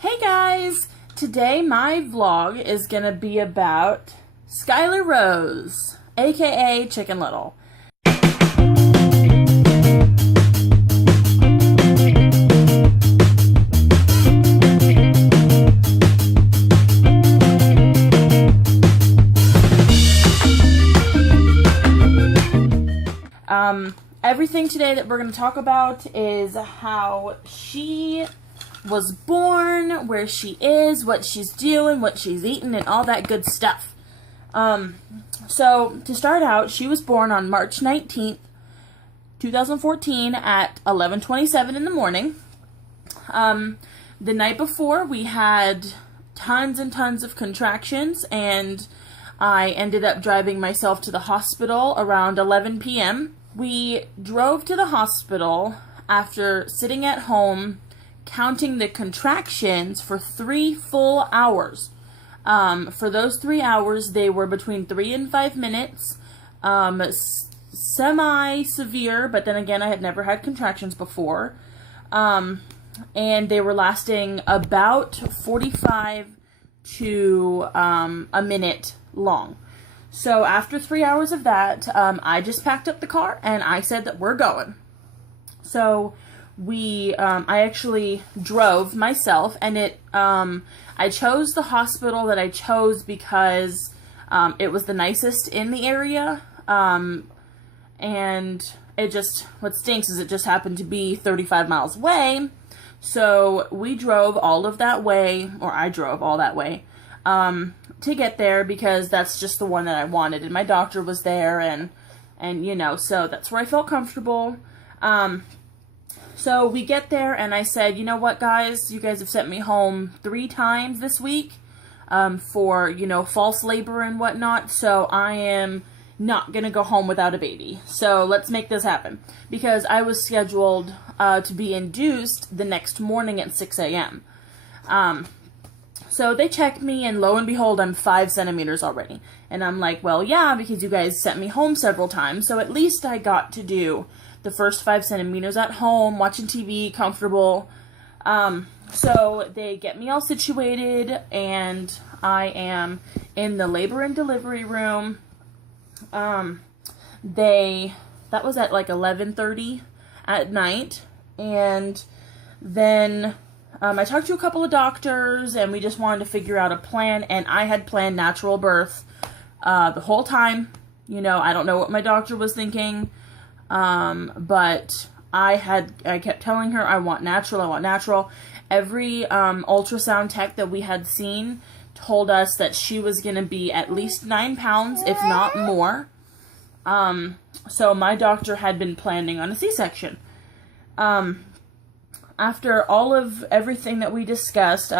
Hey guys! Today my vlog is gonna be about Skyler Rose, aka Chicken Little. Everything today that we're going to talk about is how she was born, where she is, what she's doing, what she's eating, and all that good stuff. So, to start out, she was born on March 19th, 2014 at 11:27 in the morning. The night before, we had tons and tons of contractions, and I ended up driving myself to the hospital around 11 p.m. We drove to the hospital after sitting at home counting the contractions for 3 full hours. For those 3 hours, they were between 3 and 5 minutes, semi-severe, but then again, I had never had contractions before, and they were lasting about 45 to a minute long. So after 3 hours of that, I just packed up the car and I said that we're going. So I actually drove myself, and I chose the hospital that I chose because it was the nicest in the area, and what stinks is it just happened to be 35 miles away. So we drove all of that way, or I drove all that way, to get there because that's just the one that I wanted, and my doctor was there, and so that's where I felt comfortable. So we get there, and I said, you know what, guys, you guys have sent me home 3 times this week, for, false labor and whatnot, so I am not gonna go home without a baby. So let's make this happen, because I was scheduled, to be induced the next morning at 6 a.m. So they checked me, and lo and behold, I'm 5 centimeters already. And I'm like, well, yeah, because you guys sent me home several times, so at least I got to do the first 5 centimeters at home, watching TV, comfortable. So they get me all situated, and I am in the labor and delivery room. That was at like 11:30 at night, and then I talked to a couple of doctors, and we just wanted to figure out a plan, and I had planned natural birth the whole time. I don't know what my doctor was thinking, but I kept telling her, I want natural. Every ultrasound tech that we had seen told us that she was going to be at least 9 pounds, if not more. So my doctor had been planning on a C-section. After all of everything that we discussed,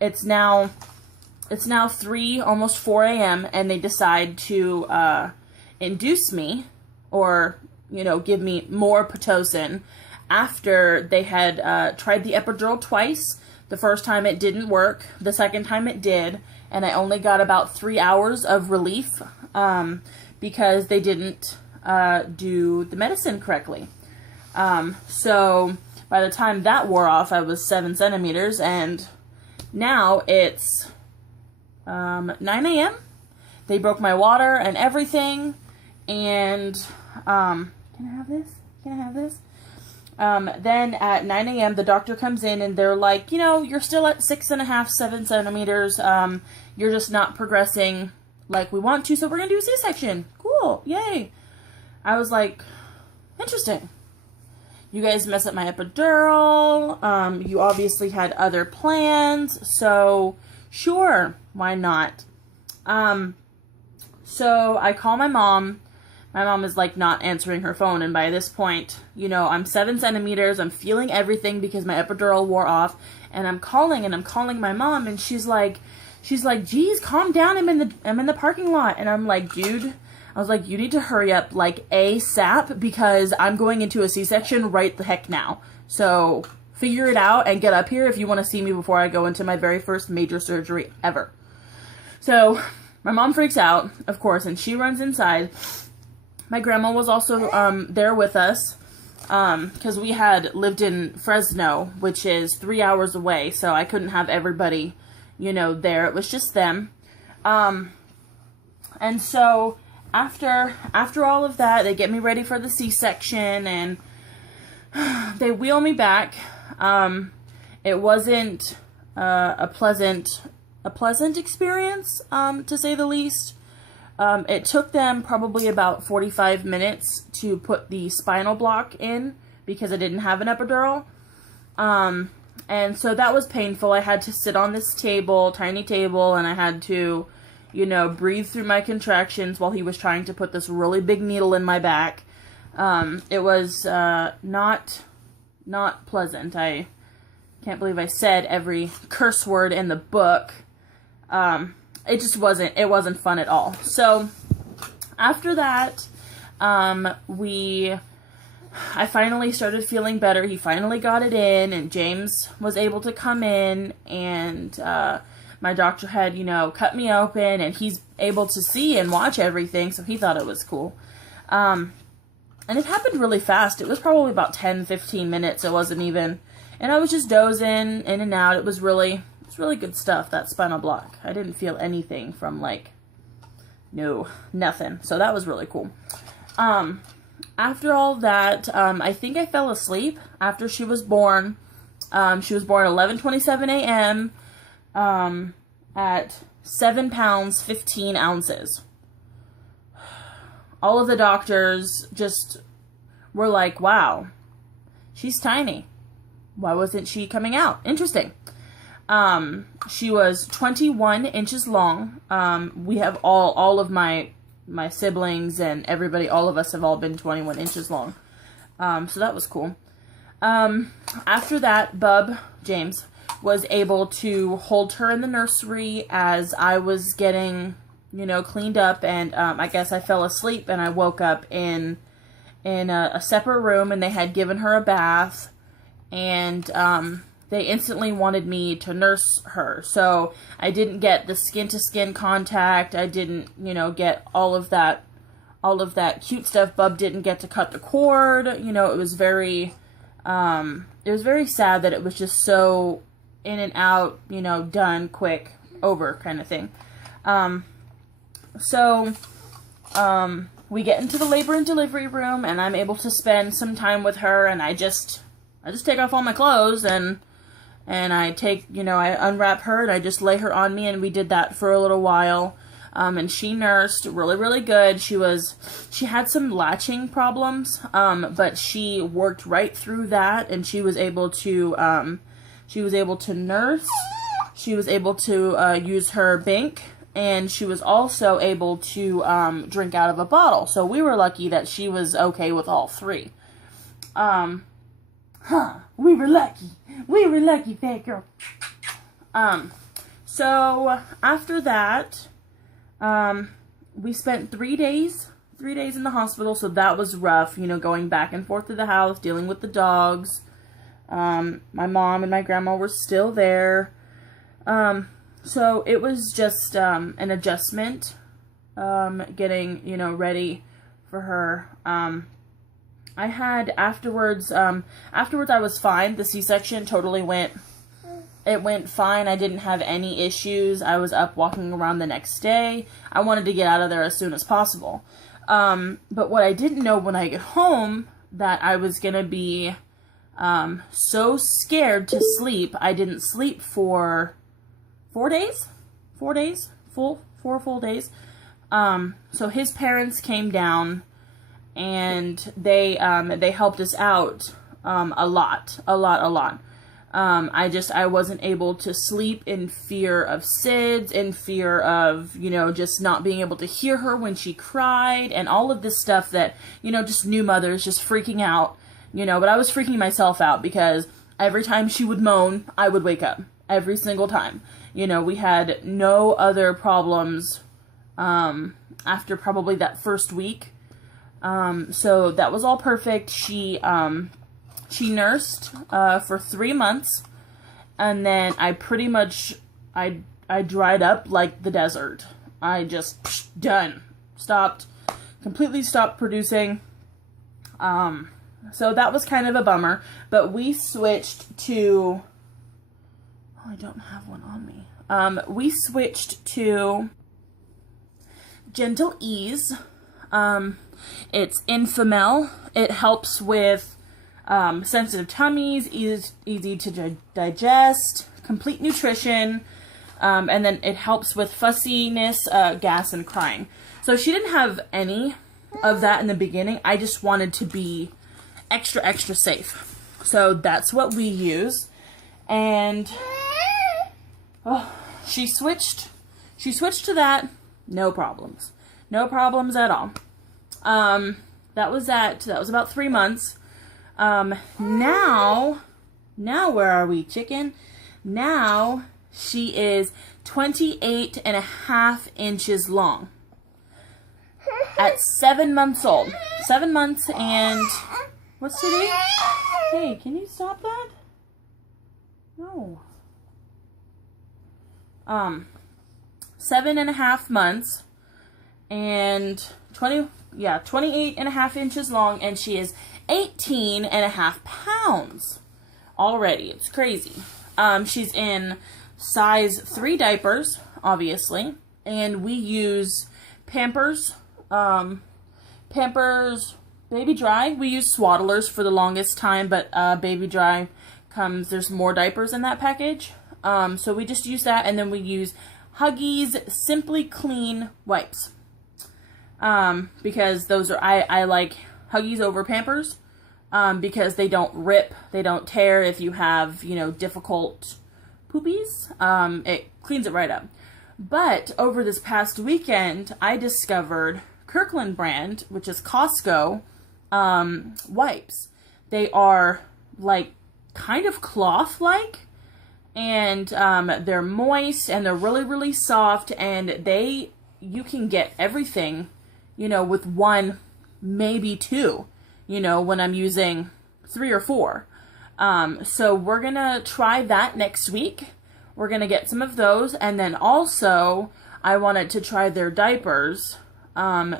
it's now 3, almost 4 a.m., and they decide to induce me, or, give me more Pitocin, after they had tried the epidural twice. The first time it didn't work, the second time it did, and I only got about 3 hours of relief, because they didn't do the medicine correctly. So by the time that wore off, I was 7 centimeters, and now it's 9 a.m. They broke my water and everything, and can I have this? Can I have this? Then at 9 a.m., the doctor comes in, and they're like, you're still at 6.5, 7 centimeters. You're just not progressing like we want to, so we're going to do a C-section. Cool. Yay. I was like, interesting. You guys messed up my epidural. You obviously had other plans, so sure, why not? So I call my mom. My mom is like not answering her phone, and by this point, I'm 7 centimeters. I'm feeling everything because my epidural wore off, and I'm calling my mom, and she's like, geez, calm down. I'm in the parking lot, and I'm like, dude. I was like, you need to hurry up, like, ASAP, because I'm going into a C-section right the heck now. So, figure it out and get up here if you want to see me before I go into my very first major surgery ever. So, my mom freaks out, of course, and she runs inside. My grandma was also there with us, because we had lived in Fresno, which is 3 hours away, so I couldn't have everybody, there. It was just them. And so after all of that, they get me ready for the C-section, and they wheel me back. It wasn't a pleasant experience, to say the least. It took them probably about 45 minutes to put the spinal block in because I didn't have an epidural. And so that was painful. I had to sit on this tiny table, and I had to, breathe through my contractions while he was trying to put this really big needle in my back. It was not pleasant. I can't believe I said every curse word in the book. It just wasn't fun at all. So after that, I finally started feeling better. He finally got it in, and James was able to come in, and my doctor had, cut me open, and he's able to see and watch everything, so he thought it was cool. And it happened really fast. It was probably about 10-15 minutes. It wasn't even, and I was just dozing in and out. It was really good stuff, that spinal block. I didn't feel anything from, nothing. So that was really cool. After all that, I think I fell asleep after she was born. She was born 11:27 a.m. At 7 pounds, 15 ounces. All of the doctors just were like, wow, she's tiny. Why wasn't she coming out? Interesting. She was 21 inches long. We have all of my siblings and everybody, all of us have all been 21 inches long. So that was cool. After that, Bub, James, was able to hold her in the nursery as I was getting, cleaned up, and, I guess I fell asleep, and I woke up in a separate room, and they had given her a bath, and, they instantly wanted me to nurse her. So I didn't get the skin-to-skin contact. I didn't, get all of that cute stuff. Bub didn't get to cut the cord. It was very sad that it was just so in and out, done quick, over kind of thing. We get into the labor and delivery room, and I'm able to spend some time with her, and I just take off all my clothes, and I take, I unwrap her, and I just lay her on me, and we did that for a little while. And she nursed really, really good. She had some latching problems, but she worked right through that, and she was able to nurse. She was able to use her bink, and she was also able to drink out of a bottle. So we were lucky that she was okay with all three. We were lucky. We were lucky, fat girl. So after that, we spent 3 days in the hospital. So that was rough, going back and forth to the house, dealing with the dogs. My mom and my grandma were still there. So it was just, an adjustment, getting, ready for her. I had afterwards I was fine. The C-section totally went fine. I didn't have any issues. I was up walking around the next day. I wanted to get out of there as soon as possible. But what I didn't know when I get home, that I was going to be so scared to sleep. I didn't sleep for 4 days? 4 days? 4 full days. So his parents came down, and they helped us out a lot. I wasn't able to sleep in fear of SIDS, in fear of, just not being able to hear her when she cried, and all of this stuff that, just new mothers just freaking out, but I was freaking myself out because every time she would moan, I would wake up. Every single time. We had no other problems after probably that first week. So that was all perfect. She nursed for 3 months, and then I pretty much I dried up like the desert. I just done. Completely stopped producing. So that was kind of a bummer, but we switched to, oh, I don't have one on me. We switched to Gentle Ease. It's Infamil. It helps with sensitive tummies, easy to digest, complete nutrition, and then it helps with fussiness, gas, and crying. So she didn't have any of that in the beginning. I just wanted to be extra safe. So that's what we use. And she switched to that. No problems. No problems at all. That was about 3 months. Now where are we, chicken? Now she is 28.5 inches long. At 7 months old. 7 months and, what's today? Hey, can you stop that? No. 7.5 months and 28.5 inches long, and she is 18.5 pounds already. It's crazy. She's in size 3 diapers, obviously, and we use Pampers, Baby Dry. We use Swaddlers for the longest time, but Baby Dry there's more diapers in that package. So we just use that, and then we use Huggies Simply Clean wipes. Because those are, I like Huggies over Pampers, because they don't rip, they don't tear if you have, difficult poopies. It cleans it right up. But over this past weekend, I discovered Kirkland brand, which is Costco, wipes. They are kind of cloth-like, and they're moist, and they're really soft, and you can get everything, with one, maybe two, when I'm using 3 or 4. So we're gonna try that next week. We're gonna get some of those, and then also I wanted to try their diapers,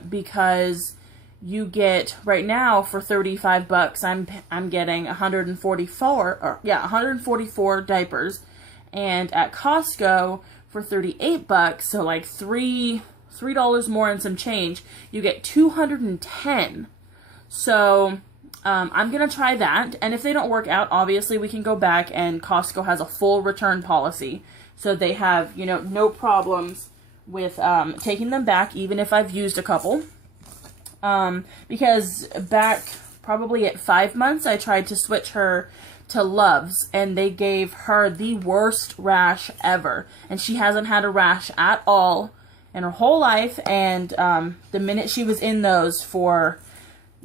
because you get, right now for $35, I'm getting 144 diapers, and at Costco for $38, so like $3 more and some change, you get 210. So I'm gonna try that, and if they don't work out, obviously we can go back, and Costco has a full return policy, so they have no problems with taking them back, even if I've used a couple. Because back probably at 5 months, I tried to switch her to Loves, and they gave her the worst rash ever, and she hasn't had a rash at all in her whole life. And the minute she was in those for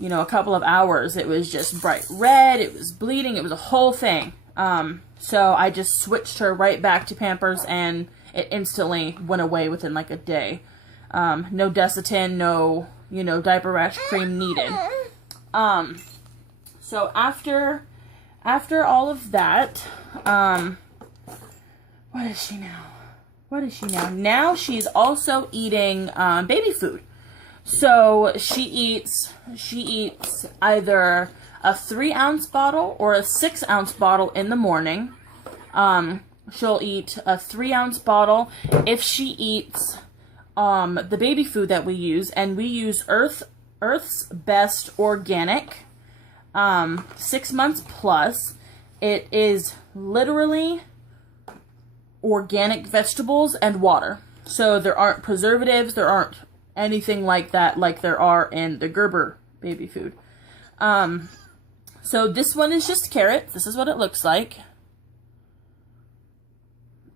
a couple of hours, it was just bright red, it was bleeding, it was a whole thing. So I just switched her right back to Pampers, and it instantly went away within like a day. No Desitin, no diaper rash cream needed. So after all of that, what is she now? Now she's also eating baby food. So she eats either a 3-ounce bottle or a 6-ounce bottle in the morning. She'll eat a 3-ounce bottle if she eats the baby food that we use, and we use Earth's Best Organic, 6 months plus. It is literally organic vegetables and water. So there aren't preservatives, there aren't anything like that like there are in the Gerber baby food. So this one is just carrots. This is what it looks like.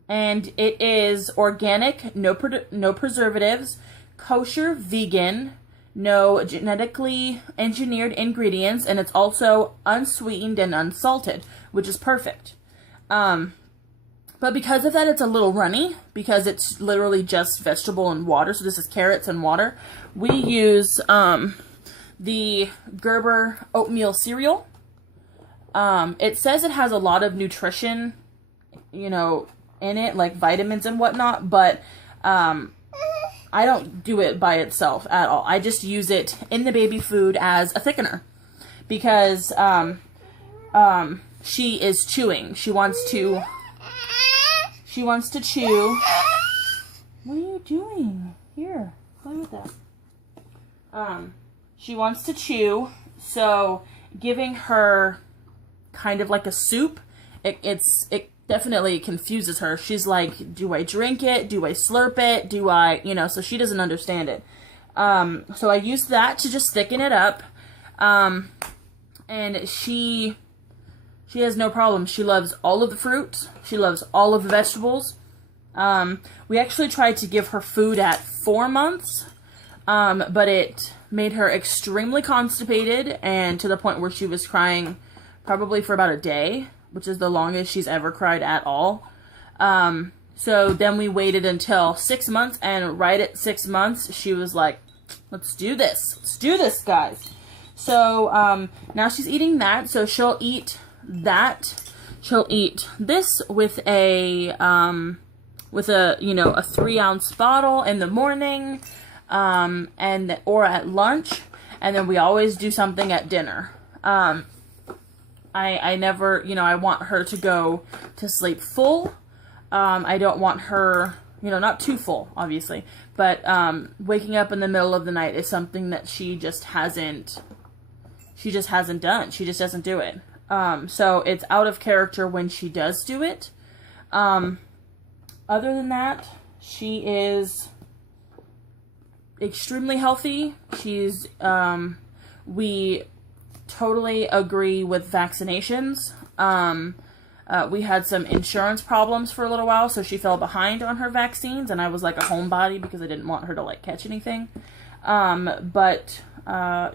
And it is organic, no preservatives, kosher, vegan, no genetically engineered ingredients, and it's also unsweetened and unsalted, which is perfect. But because of that, it's a little runny, because it's literally just vegetable and water. So this is carrots and water. We use the Gerber oatmeal cereal. It says it has a lot of nutrition, in it, like vitamins and whatnot, but I don't do it by itself at all. I just use it in the baby food as a thickener, because she is chewing. She wants to chew. What are you doing? Here, play with that. She wants to chew, so giving her kind of like a soup, it definitely confuses her. She's like, do I drink it? Do I slurp it? Do I, so she doesn't understand it. So I used that to just thicken it up. And she has no problem. She loves all of the fruit. She loves all of the vegetables. We actually tried to give her food at 4 months, but it made her extremely constipated, and to the point where she was crying probably for about a day, which is the longest she's ever cried at all. So then we waited until 6 months, and right at 6 months, she was like, let's do this. Let's do this, guys. So now she's eating that, so she'll eat that. She'll eat this with a 3-ounce bottle in the morning, or at lunch, and then we always do something at dinner. I never, I want her to go to sleep full. I don't want her, not too full, obviously, but waking up in the middle of the night is something that she just hasn't done. She just doesn't do it. So it's out of character when she does do it. Other than that, she is extremely healthy. We totally agree with vaccinations. We had some insurance problems for a little while, so she fell behind on her vaccines, and I was like a homebody because I didn't want her to catch anything. But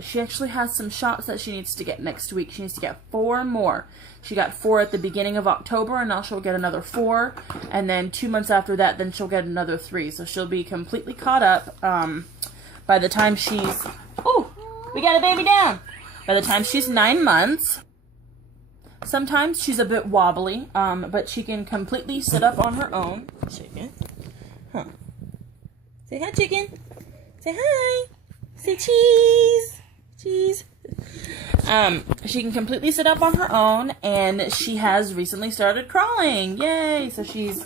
she actually has some shots that she needs to get next week. She needs to get 4 more. She got 4 at the beginning of October, and now she'll get another 4. And then 2 months after that, then she'll get another 3. So she'll be completely caught up by the time she's... Oh, we got a baby down! By the time she's 9 months. Sometimes she's a bit wobbly, but she can completely sit up on her own. Chicken. Huh. Say hi, chicken. Say hi. Say cheese. Cheese. She can completely sit up on her own, and she has recently started crawling. Yay! So she's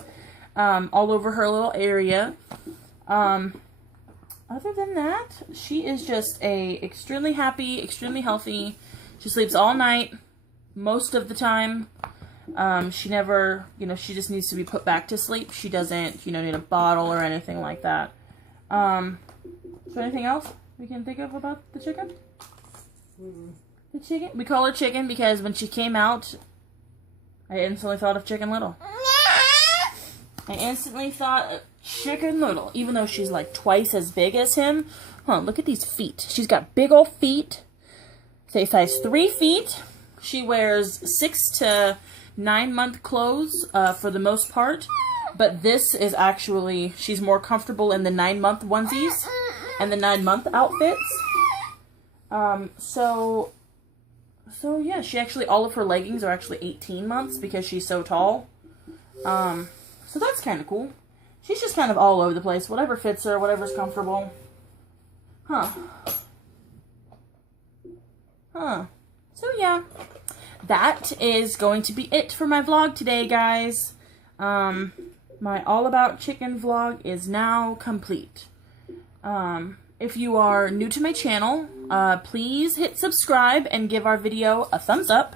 all over her little area. Other than that, she is just extremely happy, extremely healthy. She sleeps all night, most of the time. She never, she just needs to be put back to sleep. She doesn't, need a bottle or anything like that. Is there anything else we can think of about the chicken? The chicken? We call her Chicken because when she came out, I instantly thought of Chicken Little. I instantly thought of Chicken Little, even though she's like twice as big as him. Look at these feet. She's got big old feet. Say size 3 feet. She wears 6 to 9 month clothes for the most part. But this is actually, she's more comfortable in the 9 month onesies and the 9 month outfits. So yeah, she actually, all of her leggings are actually 18 months because she's so tall. So that's kind of cool. She's just kind of all over the place. Whatever fits her, whatever's comfortable. So yeah, that is going to be it for my vlog today, guys. My All About Chicken vlog is now complete. If you are new to my channel, please hit subscribe and give our video a thumbs up.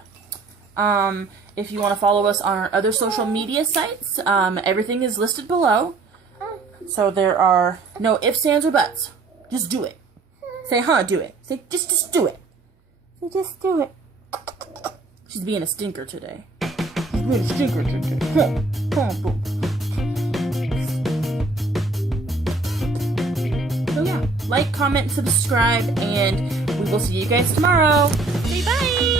If you want to follow us on our other social media sites, everything is listed below. So there are no ifs, ands, or buts. Just do it. Say, do it. Say, just do it. Say, just do it. She's being a stinker today. She's being a stinker today. So yeah, like, comment, subscribe, and we will see you guys tomorrow. Say bye!